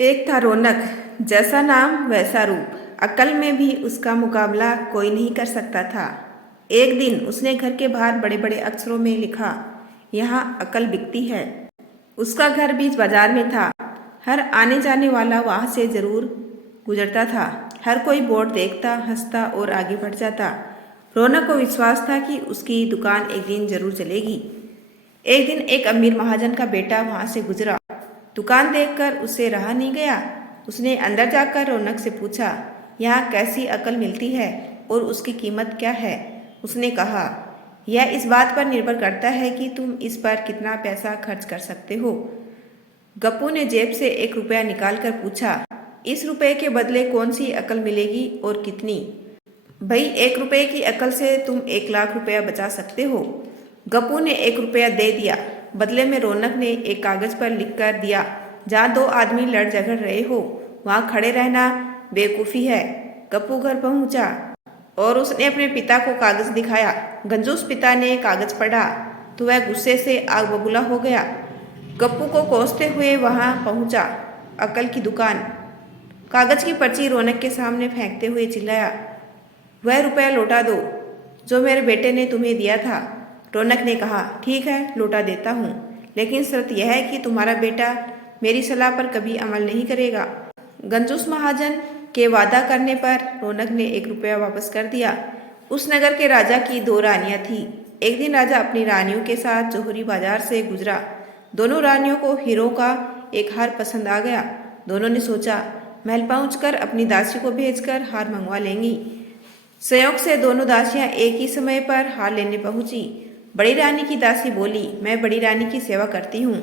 एक था रौनक, जैसा नाम वैसा रूप। अक्ल में भी उसका मुकाबला कोई नहीं कर सकता था। एक दिन उसने घर के बाहर बड़े बड़े अक्षरों में लिखा, यहाँ अक्ल बिकती है। उसका घर बीच बाजार में था। हर आने जाने वाला वहां से जरूर गुजरता था। हर कोई बोर्ड देखता, हंसता और आगे बढ़ जाता। रौनक को विश्वास था कि उसकी दुकान एक दिन जरूर चलेगी। एक दिन एक अमीर महाजन का बेटा वहां से गुजरा। दुकान देखकर उससे रहा नहीं गया। उसने अंदर जाकर रौनक से पूछा, यहाँ कैसी अकल मिलती है और उसकी कीमत क्या है। उसने कहा, यह इस बात पर निर्भर करता है कि तुम इस पर कितना पैसा खर्च कर सकते हो। गप्पू ने जेब से 1 रुपया निकालकर पूछा, इस रुपये के बदले कौन सी अकल मिलेगी और कितनी। भाई, 1 रुपये की अकल से तुम 1 लाख रुपया बचा सकते हो। गप्पू ने 1 रुपया दे दिया। बदले में रौनक ने एक कागज पर लिख कर दिया, जहाँ 2 आदमी लड़ झगड़ रहे हो वहाँ खड़े रहना बेवकूफ़ी है। गप्पू घर पहुँचा और उसने अपने पिता को कागज दिखाया। कंजूस पिता ने कागज पढ़ा तो वह गुस्से से आग बबूला हो गया। गप्पू को कोसते हुए वहाँ पहुँचा अकल की दुकान। कागज की पर्ची रौनक के सामने फेंकते हुए चिल्लाया, वह रुपया लौटा दो जो मेरे बेटे ने तुम्हें दिया था। रौनक ने कहा, ठीक है, लौटा देता हूँ, लेकिन शर्त यह है कि तुम्हारा बेटा मेरी सलाह पर कभी अमल नहीं करेगा। कंजूस महाजन के वादा करने पर रौनक ने 1 रुपया वापस कर दिया। उस नगर के राजा की 2 रानियां थीं। एक दिन राजा अपनी रानियों के साथ जौहरी बाजार से गुजरा। दोनों रानियों को हीरों का एक हार पसंद आ गया। दोनों ने सोचा, महल पहुंचकर अपनी दासी को भेजकर हार मंगवा लेंगी। संयोग से दोनों दासियां एक ही समय पर हार लेने पहुंची। बड़ी रानी की दासी बोली, मैं बड़ी रानी की सेवा करती हूँ,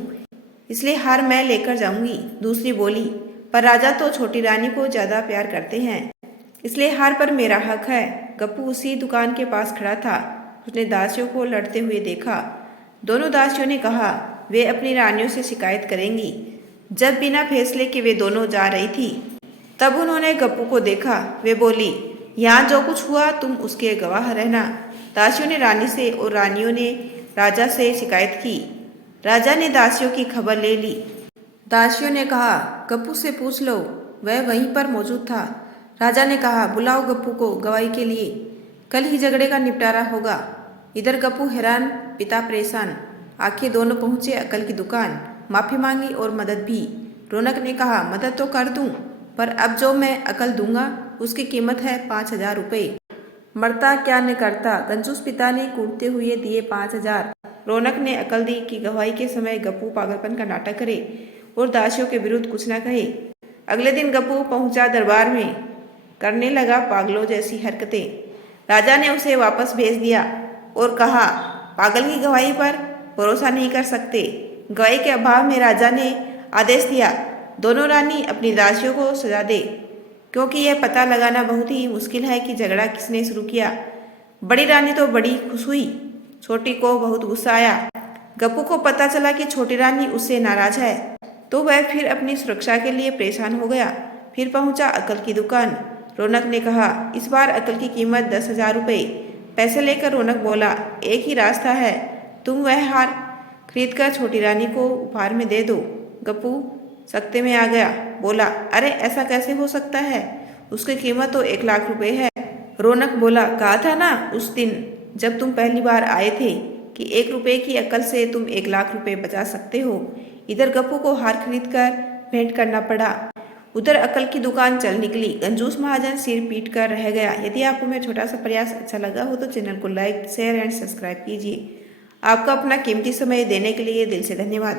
इसलिए हार मैं लेकर जाऊंगी। दूसरी बोली, पर राजा तो छोटी रानी को ज्यादा प्यार करते हैं, इसलिए हार पर मेरा हक है। गप्पू उसी दुकान के पास खड़ा था। उसने दासियों को लड़ते हुए देखा। दोनों दासियों ने कहा वे अपनी रानियों से शिकायत करेंगी। जब बिना फैसले के वे दोनों जा रही थी, तब उन्होंने गप्पू को देखा। वे बोली, यहाँ जो कुछ हुआ तुम उसके गवाह रहना। दासियों ने रानी से और रानियों ने राजा से शिकायत की। राजा ने दासियों की खबर ले ली। दासियों ने कहा, गप्पू से पूछ लो, वह वहीं पर मौजूद था। राजा ने कहा, बुलाओ गप्पू को गवाही के लिए, कल ही झगड़े का निपटारा होगा। इधर गप्पू हैरान, पिता परेशान। आखिर दोनों पहुंचे अकल की दुकान। माफी मांगी और मदद भी। रौनक ने कहा, मदद तो कर दूं, पर अब जो मैं अकल दूंगा उसकी कीमत है 5,000 रुपये। मरता क्या न करता। कंजूस पिता ने कूदते हुए दिए 5,000। रौनक ने अकल दी कि गवाही के समय गप्पू पागलपन का नाटक करे और दासियों के विरुद्ध कुछ न कहे। अगले दिन गप्पू पहुंचा दरबार में, करने लगा पागलों जैसी हरकतें। राजा ने उसे वापस भेज दिया और कहा, पागल की गवाही पर भरोसा नहीं कर सकते। गवाही के अभाव में राजा ने आदेश दिया, दोनों रानी अपनी दासियों को सजा दे, क्योंकि यह पता लगाना बहुत ही मुश्किल है कि झगड़ा किसने शुरू किया। बड़ी रानी तो बड़ी खुश हुई, छोटी को बहुत गुस्सा आया। गप्पू को पता चला कि छोटी रानी उससे नाराज है, तो वह फिर अपनी सुरक्षा के लिए परेशान हो गया। फिर पहुंचा अकल की दुकान। रौनक ने कहा, इस बार अकल की कीमत 10,000 रुपये। पैसे लेकर रौनक बोला, एक ही रास्ता है, तुम वह हार खरीद कर छोटी रानी को उपहार में दे दो। गप्पू सकते में आ गया, बोला, अरे ऐसा कैसे हो सकता है, उसकी कीमत तो 1 लाख रुपए है। रौनक बोला, कहा था ना उस दिन जब तुम पहली बार आए थे कि 1 रुपये की अकल से तुम 1 लाख रुपए बचा सकते हो। इधर गप्पू को हार खरीद कर भेंट करना पड़ा, उधर अकल की दुकान चल निकली। कंजूस महाजन सिर पीट कर रह गया। यदि आपको मेरा छोटा सा प्रयास अच्छा लगा हो तो चैनल को लाइक, शेयर एंड सब्सक्राइब कीजिए। आपका अपना कीमती समय देने के लिए दिल से धन्यवाद।